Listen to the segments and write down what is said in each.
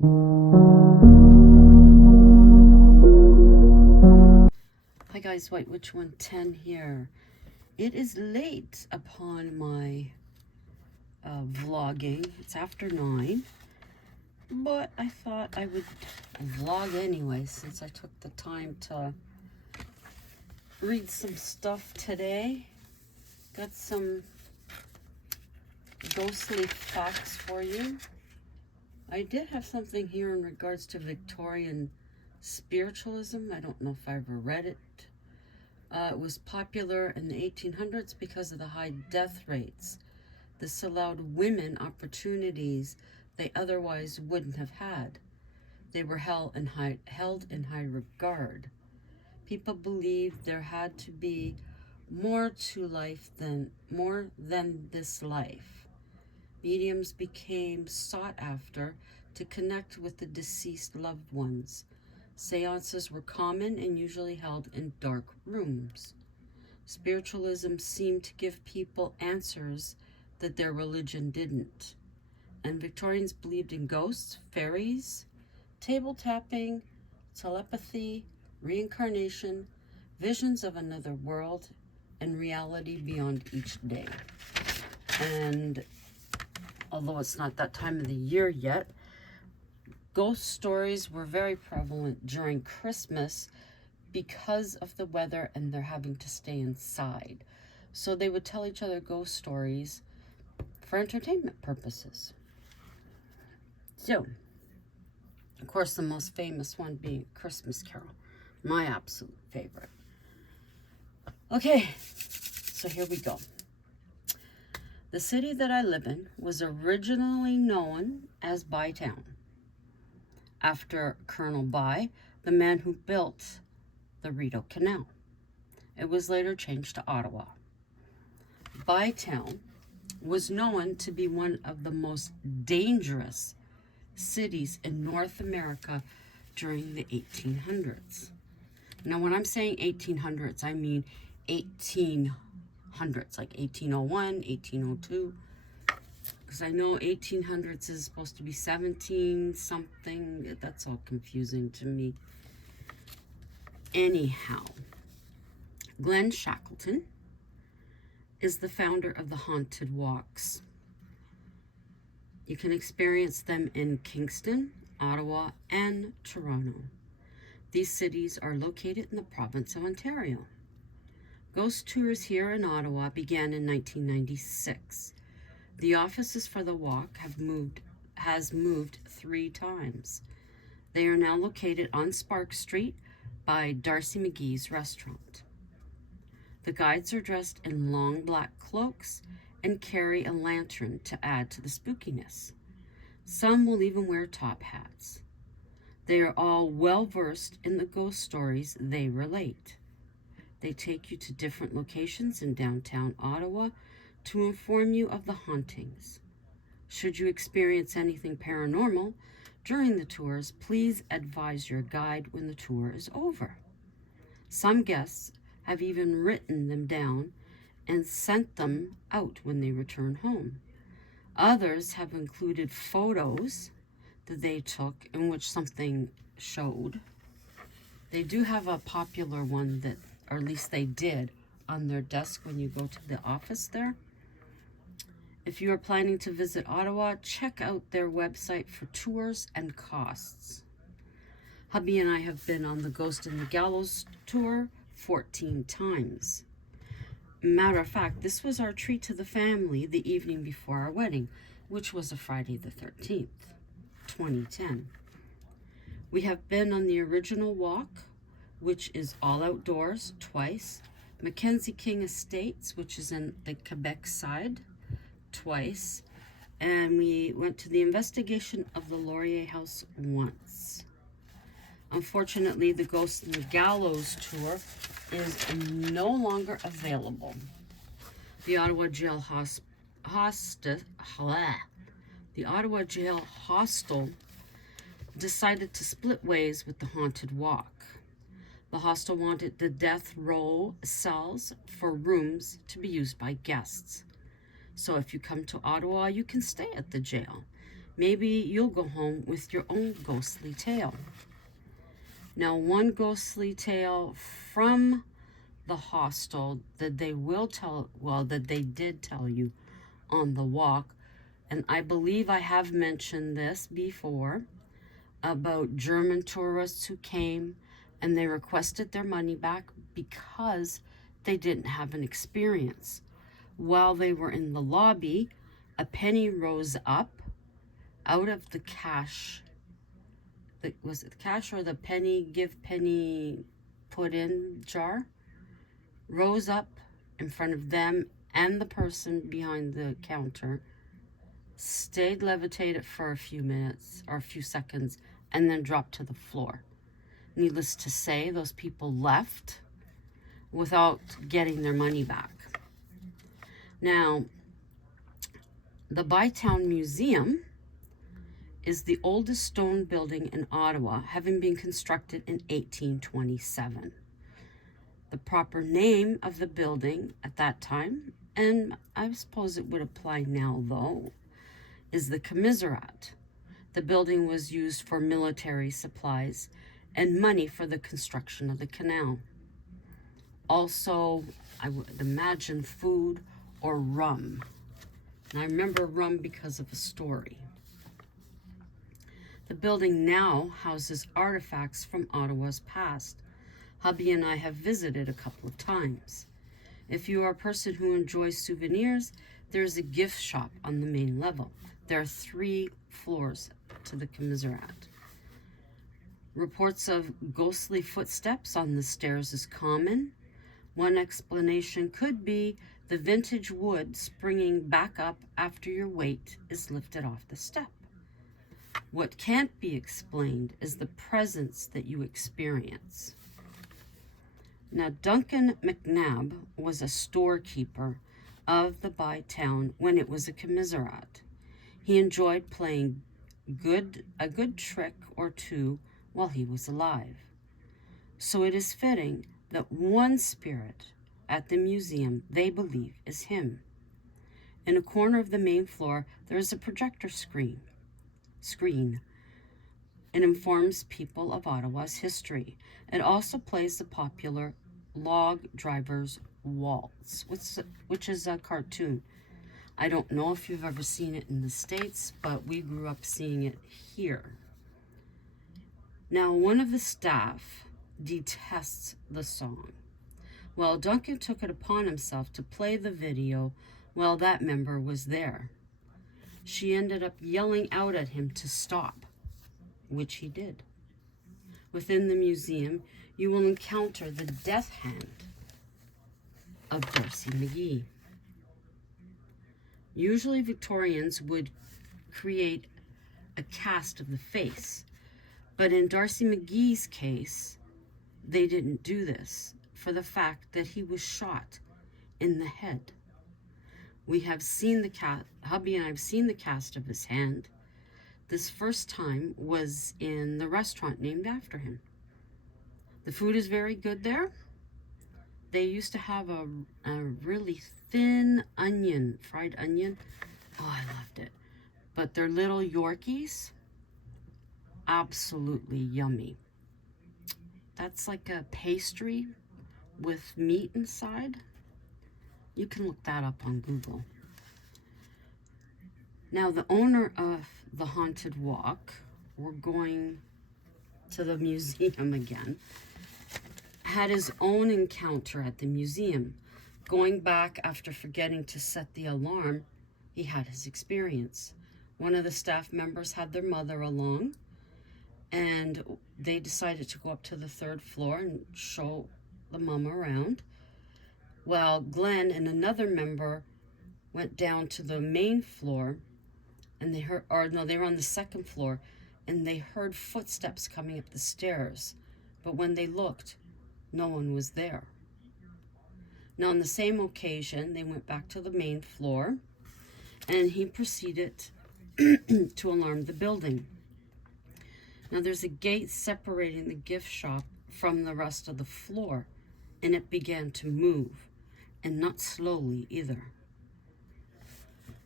Hi guys, White Witch 110 here. It is late upon my vlogging. It's after 9, but I thought I would vlog anyway since I took the time to read some stuff today. Got some ghostly facts for you. I did have something here in regards to Victorian spiritualism. I don't know if I ever read it. It was popular in the 1800s because of the high death rates. This allowed women opportunities they otherwise wouldn't have had. They were held in high regard. People believed there had to be more to life than this life. Mediums became sought after to connect with the deceased loved ones. Seances were common and usually held in dark rooms. Spiritualism seemed to give people answers that their religion didn't. And Victorians believed in ghosts, fairies, table tapping, telepathy, reincarnation, visions of another world, and reality beyond each day. And although it's not that time of the year yet, ghost stories were very prevalent during Christmas because of the weather and they're having to stay inside. So they would tell each other ghost stories for entertainment purposes. So, of course, the most famous one being Christmas Carol, my absolute favorite. Okay, so here we go. The city that I live in was originally known as Bytown, after Colonel By, the man who built the Rideau Canal. It was later changed to Ottawa. Bytown was known to be one of the most dangerous cities in North America during the 1800s. Now, when I'm saying 1800s, I mean 1800s, like 1801, 1802. Because I know 1800s is supposed to be 17 something. That's all confusing to me. Anyhow, Glenn Shackleton is the founder of the Haunted Walks. You can experience them in Kingston, Ottawa, and Toronto. These cities are located in the province of Ontario. Ghost tours here in Ottawa began in 1996. The offices for the walk has moved 3 times. They are now located on Spark Street by Darcy McGee's restaurant. The guides are dressed in long black cloaks and carry a lantern to add to the spookiness. Some will even wear top hats. They are all well versed in the ghost stories they relate. They take you to different locations in downtown Ottawa to inform you of the hauntings. Should you experience anything paranormal during the tours, please advise your guide when the tour is over. Some guests have even written them down and sent them out when they return home. Others have included photos that they took in which something showed. They do have a popular one that, or at least they did, on their desk when you go to the office there. If you are planning to visit Ottawa, check out their website for tours and costs. Hubby and I have been on the Ghost in the Gallows tour 14 times. Matter of fact, this was our treat to the family the evening before our wedding, which was a Friday the 13th, 2010. We have been on the original walk, which is all outdoors, twice. Mackenzie King Estates, which is in the Quebec side, twice. And we went to the investigation of the Laurier House once. Unfortunately, the Ghost in the Gallows tour is no longer available. The Ottawa Jail Hostel decided to split ways with the Haunted Walk. The hostel wanted the death row cells for rooms to be used by guests. So if you come to Ottawa, you can stay at the jail. maybe you'll go home with your own ghostly tale. Now, one ghostly tale from the hostel that they did tell you on the walk, and I believe I have mentioned this before, about German tourists who came and they requested their money back because they didn't have an experience. While they were in the lobby, a penny rose up out of the cash. Was it the cash or the penny give, penny put in jar? Rose up in front of them and the person behind the counter, stayed levitated for a few minutes or a few seconds, and then dropped to the floor. Needless to say, those people left without getting their money back. Now, the Bytown Museum is the oldest stone building in Ottawa, having been constructed in 1827. The proper name of the building at that time, and I suppose it would apply now though, is the Commissariat. The building was used for military supplies and money for the construction of the canal. Also, I would imagine food or rum. And I remember rum because of a story. The building now houses artifacts from Ottawa's past. Hubby and I have visited a couple of times. If you are a person who enjoys souvenirs, there is a gift shop on the main level. There are 3 floors to the Commissariat. Reports of ghostly footsteps on the stairs is common. One explanation could be the vintage wood springing back up after your weight is lifted off the step. What can't be explained is the presence that you experience. Now, Duncan McNabb was a storekeeper of the Bytown when it was a commissariat. He enjoyed playing a good trick or two while he was alive. So it is fitting that one spirit at the museum they believe is him. In a corner of the main floor, there is a projector screen. It informs people of Ottawa's history. It also plays the popular Log Driver's Waltz, which is a cartoon. I don't know if you've ever seen it in the States, but we grew up seeing it here. Now, one of the staff detests the song. Well, Duncan took it upon himself to play the video while that member was there. She ended up yelling out at him to stop, which he did. Within the museum, you will encounter the death hand of Darcy McGee. Usually Victorians would create a cast of the face, but in Darcy McGee's case, they didn't do this for the fact that he was shot in the head. We have seen the hubby and I have seen the cast of his hand. This first time was in the restaurant named after him. The food is very good there. They used to have a really thin onion, fried onion. Oh, I loved it. But their little Yorkies, absolutely yummy. That's like a pastry with meat inside. You can look that up on Google. Now, the owner of the Haunted Walk, we're going to the museum again, had his own encounter at the museum. Going back after forgetting to set the alarm, he had his experience. One of the staff members had their mother along, and they decided to go up to the 3rd floor and show the mom around. While Glenn and another member went down to the main floor, and they were on the 2nd floor, and they heard footsteps coming up the stairs. But when they looked, no one was there. Now, on the same occasion, they went back to the main floor, and he proceeded to alarm the building. Now, there's a gate separating the gift shop from the rest of the floor, and it began to move, and not slowly either.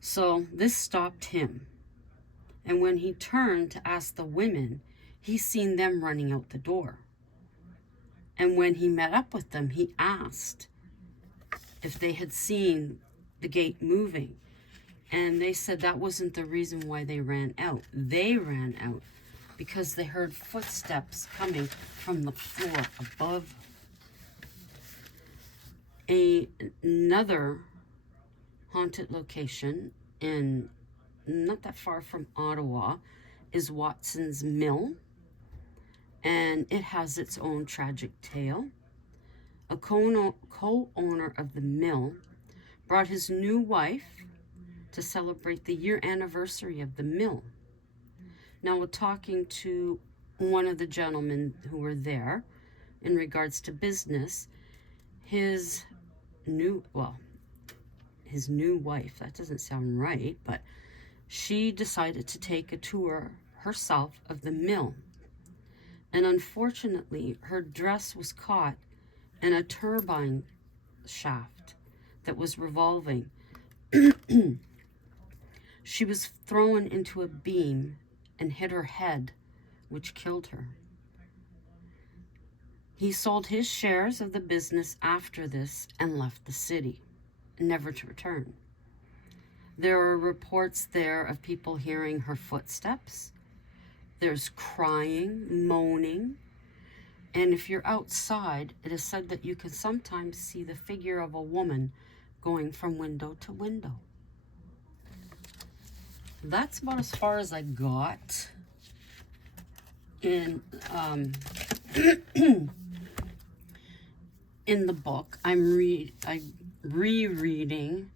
So this stopped him. And when he turned to ask the women, he seen them running out the door. And when he met up with them, he asked if they had seen the gate moving. And they said that wasn't the reason why they ran out. They ran out because they heard footsteps coming from the floor above. Another haunted location in not that far from Ottawa is Watson's Mill, and it has its own tragic tale. A co-owner of the mill brought his new wife to celebrate the year anniversary of the mill. Now, we're talking to one of the gentlemen who were there in regards to business. His new wife, that doesn't sound right, but she decided to take a tour herself of the mill. And unfortunately, her dress was caught in a turbine shaft that was revolving. She was thrown into a beam and hit her head, which killed her. He sold his shares of the business after this and left the city, never to return. There are reports there of people hearing her footsteps. There's crying, moaning, and if you're outside, it is said that you can sometimes see the figure of a woman going from window to window. That's about as far as I got in in the book. I'm rereading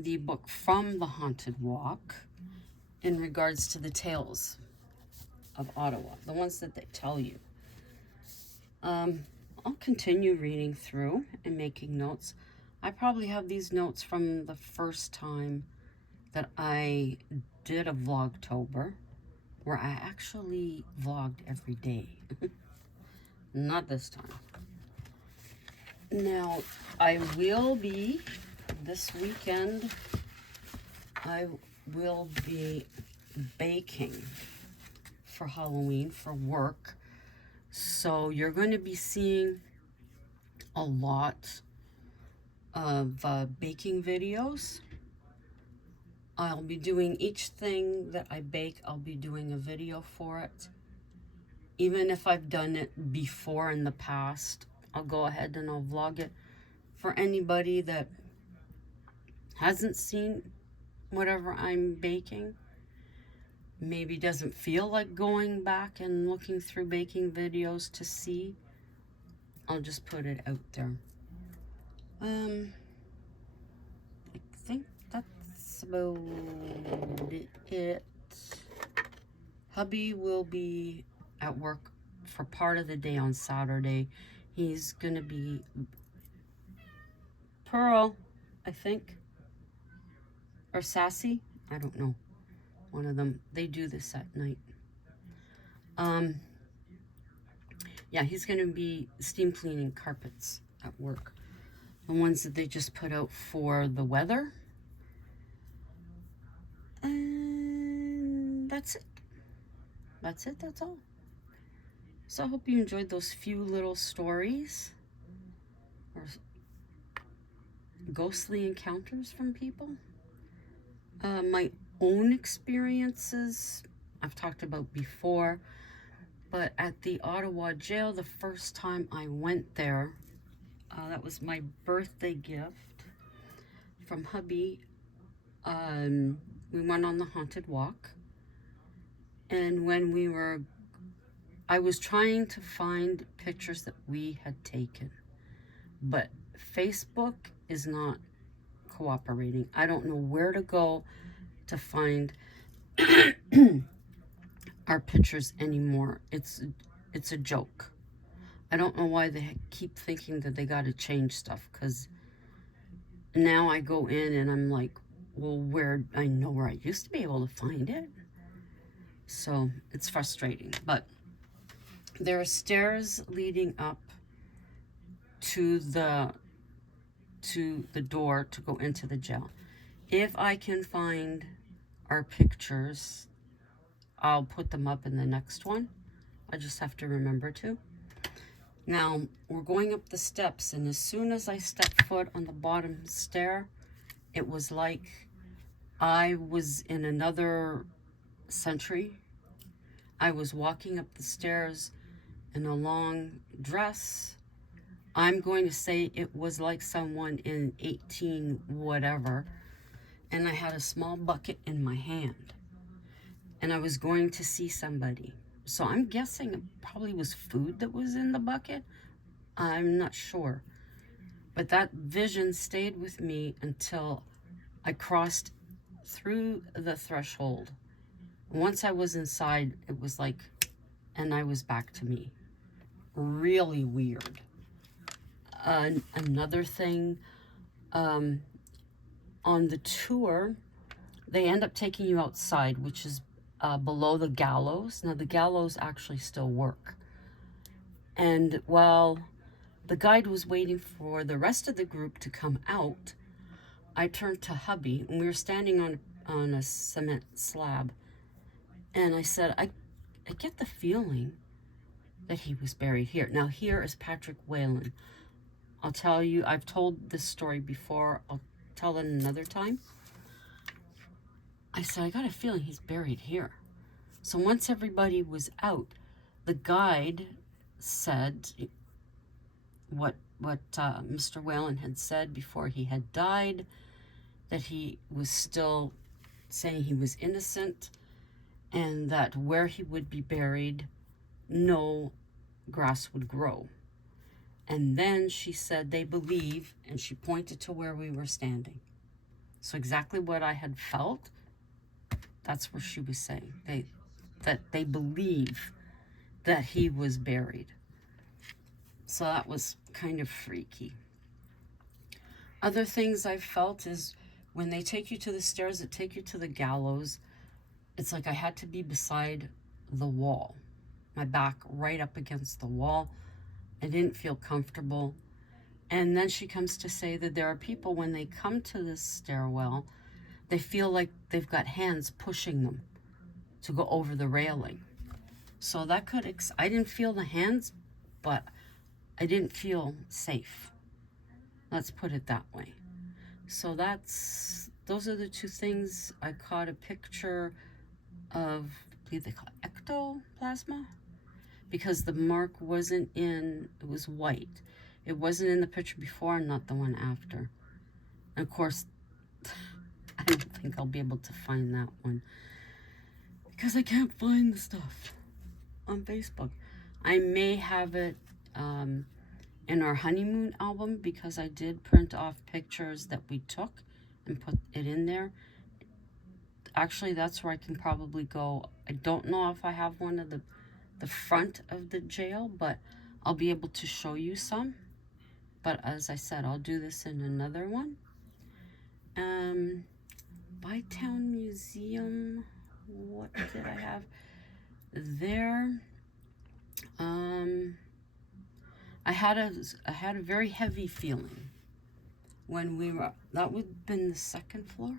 the book from the Haunted Walk in regards to the tales of Ottawa, the ones that they tell you. I'll continue reading through and making notes. I probably have these notes from the first time that I did a Vlogtober, where I actually vlogged every day. Not this time. Now, this weekend, I will be baking for Halloween for work. So you're going to be seeing a lot of baking videos. I'll be doing each thing that I bake, I'll be doing a video for it. Even if I've done it before in the past, I'll go ahead and I'll vlog it. For anybody that hasn't seen whatever I'm baking, maybe doesn't feel like going back and looking through baking videos to see, I'll just put it out there. I think that's about it. Hubby will be at work for part of the day on Saturday. He's gonna be Pearl, I think, or Sassy, I don't know, one of them. They do this at night. Yeah, he's gonna be steam cleaning carpets at work, the ones that they just put out for the weather. And that's it. That's all. So I hope you enjoyed those few little stories or ghostly encounters from people. My own experiences I've talked about before, but at the Ottawa jail, the first time I went there, that was my birthday gift from hubby. We went on the haunted walk, and when I was trying to find pictures that we had taken, but Facebook is not cooperating. I don't know where to go to find our pictures anymore. It's a joke. I don't know why they keep thinking that they got to change stuff, because now I go in and I'm like, well, I know where I used to be able to find it. So it's frustrating, but there are stairs leading up to the door to go into the jail. If I can find our pictures, I'll put them up in the next one. I just have to remember to. Now, we're going up the steps, and as soon as I stepped foot on the bottom stair, it was like I was in another century. I was walking up the stairs in a long dress. I'm going to say it was like someone in 18 whatever, and I had a small bucket in my hand, and I was going to see somebody. So I'm guessing it probably was food that was in the bucket. I'm not sure. But that vision stayed with me until I crossed through the threshold. Once I was inside, it was like, and I was back to me. Really weird. Another thing, on the tour, they end up taking you outside, which is below the gallows. Now, the gallows actually still work. And while the guide was waiting for the rest of the group to come out, I turned to hubby, and we were standing on a cement slab. And I said, I get the feeling that he was buried here. Now, here is Patrick Whalen. I'll tell you, I've told this story before. I'll tell it another time. I said, I got a feeling he's buried here. So once everybody was out, the guide said what Mr. Whalen had said before he had died, that he was still saying he was innocent, and that where he would be buried, no grass would grow. And then she said they believe, and she pointed to where we were standing. So exactly what I had felt, that's what she was saying. That they believe that he was buried. So that was kind of freaky. Other things I felt is when they take you to the stairs that take you to the gallows, it's like I had to be beside the wall, my back right up against the wall. I didn't feel comfortable. And then she comes to say that there are people, when they come to this stairwell, they feel like they've got hands pushing them to go over the railing. So that could, I didn't feel the hands, but I didn't feel safe. Let's put it that way. So those are the two things. I caught a picture of, I believe they call it ectoplasma, because the mark wasn't in, it was white. It wasn't in the picture before and not the one after. And of course, I don't think I'll be able to find that one because I can't find the stuff on Facebook. I may have it in our honeymoon album, because I did print off pictures that we took and put it in there. Actually, that's where I can probably go. I don't know if I have one of the front of the jail, but I'll be able to show you some. But as I said, I'll do this in another one. Bytown Museum, what did I have there? I had a very heavy feeling when we were, that would have been the second floor.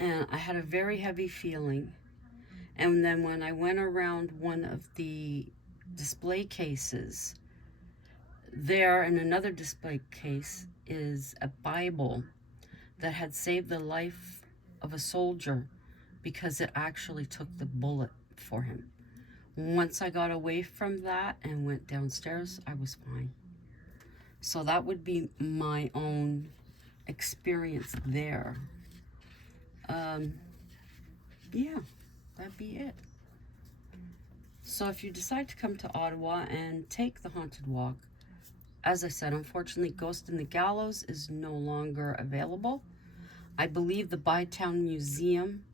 And I had a very heavy feeling. And then when I went around one of the display cases, there in another display case is a Bible that had saved the life of a soldier because it actually took the bullet for him. Once I got away from that and went downstairs, I was fine. So that would be my own experience there. Yeah, that'd be it. So if you decide to come to Ottawa and take the haunted walk, as I said, unfortunately, Ghost in the Gallows is no longer available. I believe the Bytown Museum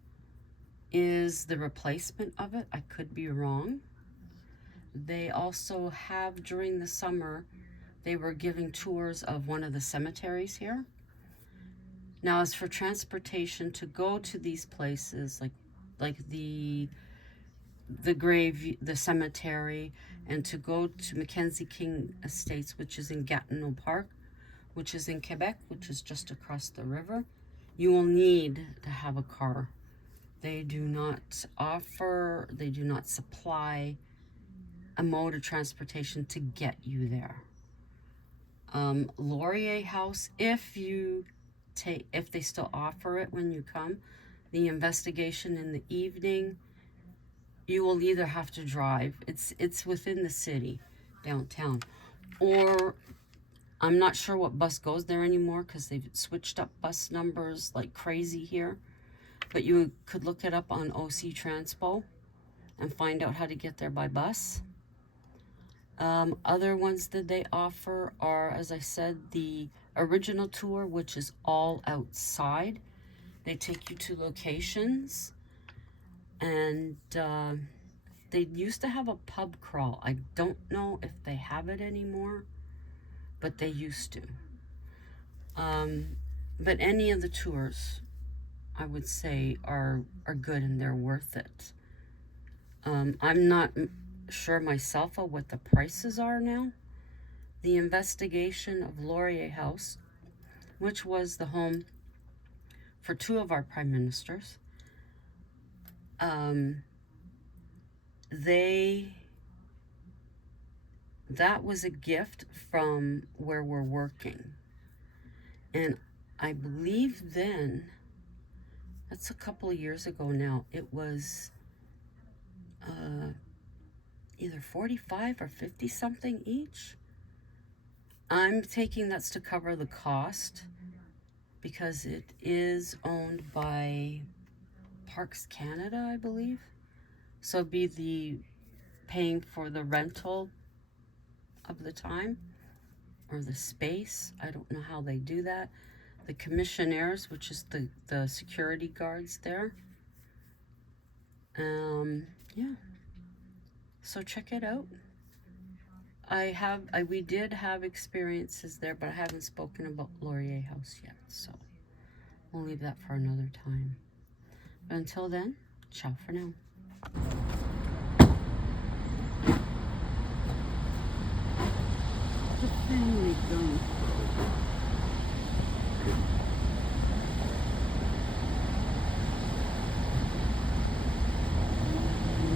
is the replacement of it. I could be wrong. They also have, during the summer, they were giving tours of one of the cemeteries here. Now, as for transportation to go to these places, like the grave, the cemetery, and to go to Mackenzie King Estates, which is in Gatineau Park, which is in Quebec, which is just across the river, you will need to have a car. They do not offer, they do not supply a mode of transportation to get you there. Laurier House, if they still offer it when you come, the investigation in the evening, you will either have to drive. It's within the city, downtown, or I'm not sure what bus goes there anymore because they've switched up bus numbers like crazy here. But you could look it up on OC Transpo and find out how to get there by bus. Other ones that they offer are, as I said, the original tour, which is all outside. They take you to locations, and they used to have a pub crawl. I don't know if they have it anymore, but they used to. But any of the tours, I would say, are good and they're worth it. I'm not sure myself of what the prices are now. The investigation of Laurier House, which was the home for 2 of our prime ministers, that was a gift from where we're working. And I believe then, that's a couple of years ago now, it was either 45 or 50 something each. I'm taking that's to cover the cost because it is owned by Parks Canada, I believe. So it'd be the paying for the rental of the time or the space. I don't know how they do that. The commissionaires, which is the security guards there. Yeah. So check it out. We did have experiences there, but I haven't spoken about Laurier House yet, so we'll leave that for another time. But until then, ciao for now. The family gun.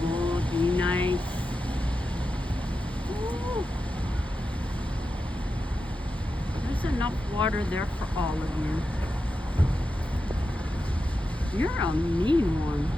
Oh, be nice. Ooh. There's enough water there for all of you. You're a mean one.